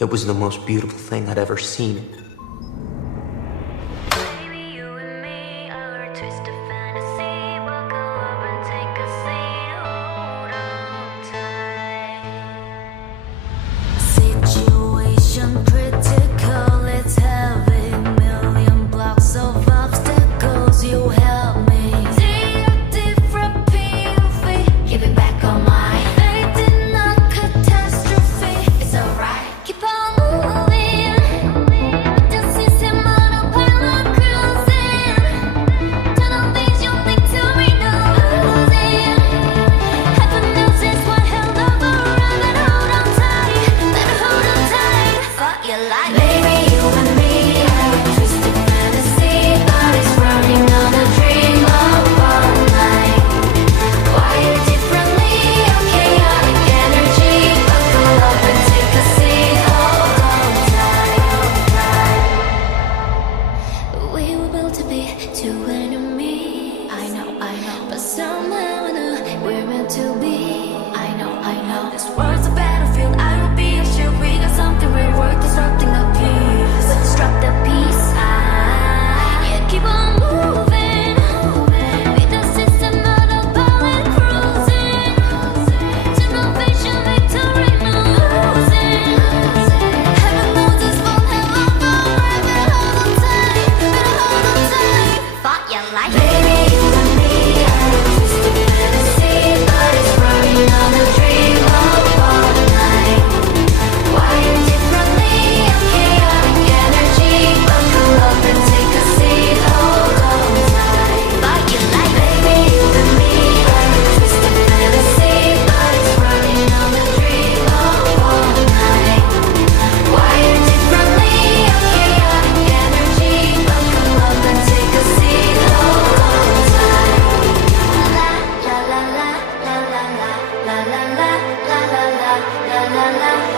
It was the most beautiful thing I'd ever seen. Baby, you and me are a twist of fantasy. Buckle up and take a seat. Hold on tight. Situation critical, it's heavy. Million blocks of obstacles, you help me. See a different POV. Keep it back on my faith in a catastrophe. It's alright. Keep on moving. With the system autopilot cruising. Tunnel vision, victory now losing. Heaven knows it's one hell of a ride. Better hold on tight. Better hold on tight. Fuck your life. Baby, you and me are a twisted fantasy. Bodies running on a dream of all night. Wired differently, I'm chaotic energy. Buckle up and take a seat. Hold on tight. We were built to be two enemies. I know, but somehow I know we're meant to be. I know. This world's a battlefield. I will be a shield. We got something real worth disrupting the peace. But disrupt the peace. Yeah, keep on moving. With the system autopilot cruising. Tunnel vision, victory now losing. Heaven knows this won't have a ride. Better hold on tight. Better hold on tight. Fought your life. Baby, you and me are a twisted fantasy. Bodies running on a dream of all night. Wired differently, I'm chaotic energy. Buckle up and take a seat. Hold on tight. Fought your life. Baby, you and me are a twisted fantasy. Bodies running on a dream of all night. Wired differently, I'm chaotic energy. Buckle up and take a seat. Hold on tight. La la la la la la la la la la la la la la la.